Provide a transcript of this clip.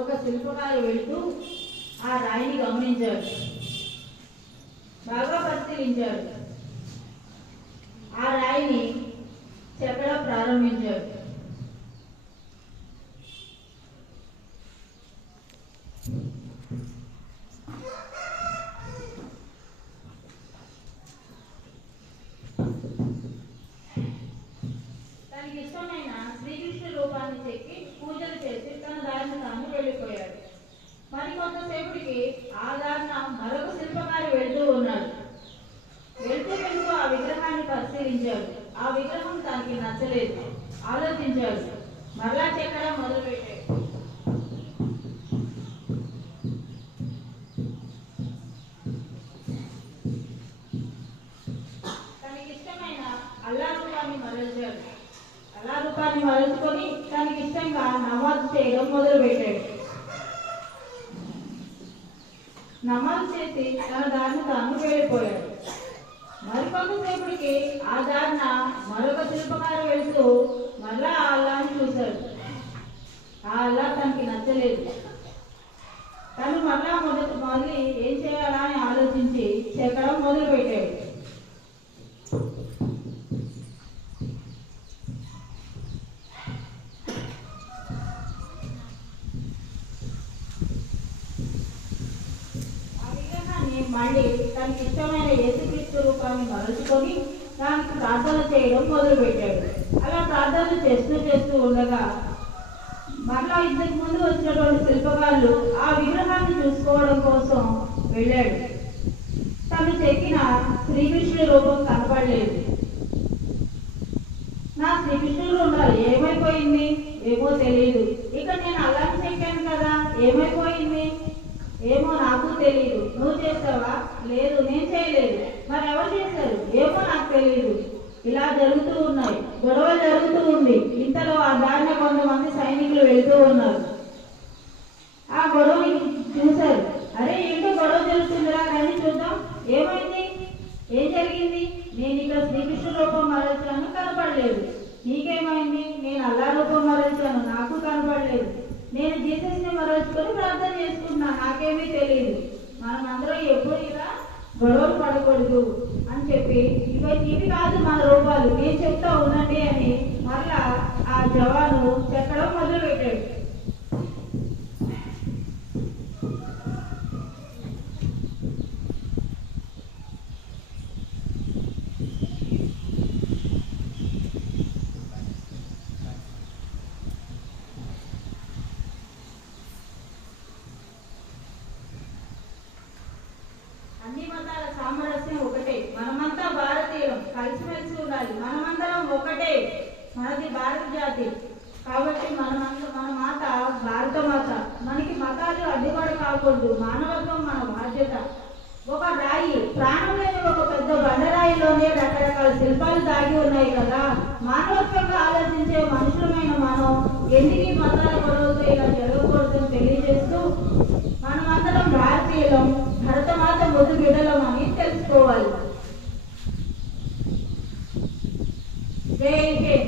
ఒక శిల్పకారు వెళుతూ ఆ రాయిని గమనించాడు, బాగా పరిశీలించాడు. ఆ రాయిని చెక్కడం ప్రారంభించాడు. తనకి ఇష్టమైన శ్రీకృష్ణ రూపాన్ని చెక్కి పూజలు చేసి తన దారిని తాను వెళ్ళిపోయాడు. మరికొంతసేపటికి ఆ దారిన మరొక శిల్పకారి వెళ్తూ ఉన్నాడు. వెళ్తూ ఆ విగ్రహాన్ని పరిశీలించాడు. ఆ విగ్రహం తనకి నచ్చలేదు. ఆలోచించాడు, మరలా చెక్కడం మొదలుపెట్టాడు. తనకిష్టమైన అల్లా రూపాన్ని మరల్చాడు. అల్లా రూపాన్ని మరల్చుకొని తనకి ఇష్టంగా నమాజ్ చేయడం మొదలుపెట్టాడు. నమాజ్ చేసి తన దారిని తాను వెళ్ళిపోయాడు. మరికొంతసేపటికి ఆ దారిన మరొక శిల్పకారు వెళ్తూ మరలా ఆ అల్లాని చూశాడు. ఆ అల్లా తనకి నచ్చలేదు. తను మళ్ళీ ఏం చేయాలా అని ఆలోచించి చెక్కడం మొదలుపెట్టాడు. మళ్ళీ తనకి ఇష్టమైన యేసుక్రీస్తు రూపాన్ని మరల్చుకొని దానికి ప్రార్థన చేయడం మొదలుపెట్టాడు. అలా ప్రార్థనలు చేస్తూ ఉండగా మరలా ఇంతకు ముందు వచ్చినటువంటి శిల్పకారులు ఆ విగ్రహాన్ని చూసుకోవడం కోసం వెళ్ళాడు. తను చెక్కిన శ్రీకృష్ణుడి రూపం కనపడలేదు. నా శ్రీకృష్ణుడు ఉండాలి, ఏమైపోయింది ఏమో తెలియదు. ఇక్కడ నేను అలాగే చెక్కాను కదా, ఏమైపోయింది ఏమో నాకు తెలియదు. నువ్వు చేసావా? లేదు, నేను చేయలేదు. మరి ఎవరు చేశారు? ఏమో నాకు తెలియదు. ఇలా జరుగుతూ ఉన్నాయి, గొడవ జరుగుతూ ఉంది. ఇంతలో ఆ దారిన కొంతమంది సైనికులు వెళుతూ ఉన్నారు. ఆ గొడవని చూశారు. అరే ఏంటో గొడవ జరుగుతుందిరా, కానీ చూద్దాం ఏమైంది, ఏం జరిగింది? నేను ఇక్కడ శ్రీకృష్ణ రూపం మరల్చాను, కనపడలేదు. నీకేమైంది? నేను అల్లా రూపం మరల్చాను, నాకు కనపడలేదు. నేను జీసస్ని మరల్చుకొని ప్రార్థన చేసుకుంటున్నాను, నాకేమీ తెలియదు. మనం అందరం ఎప్పుడు ఇలా గొడవలు పడకూడదు అని చెప్పి ఇవి కాదు మన రూపాలు, నేను చెప్తా ఉండండి అని మరలా ఆ జవాను చెక్కడం మొదలుపెట్టాడు. అన్ని మతాల సామరస్యం ఒకటే, మనమంతా భారతీయులం, కలిసిమెలిసి ఉండాలి, మనమందరం ఒకటే. మనది భారత జాతి కాబట్టి మన మాత భారత మాత. మనకి మతాలు అడ్డుపడి కాకూడదు, మానవత్వం మన బాధ్యత. ఒక రాయి, ప్రాణం లేని ఒక పెద్ద బండరాయిలోనే రకరకాల శిల్పాలు దాగి ఉన్నాయి కదా. మానవత్వంగా ఆలోచించే మనుషులమైన మనం ఎందుకు మతాల గొడవలతో ఇలా జరగకూడదని తెలియజేస్తూ మనమందరం భారతీయులం, భరతమాత ముద్దు బిడ్డలం అని తెలుసుకోవాలి. జై హింద్.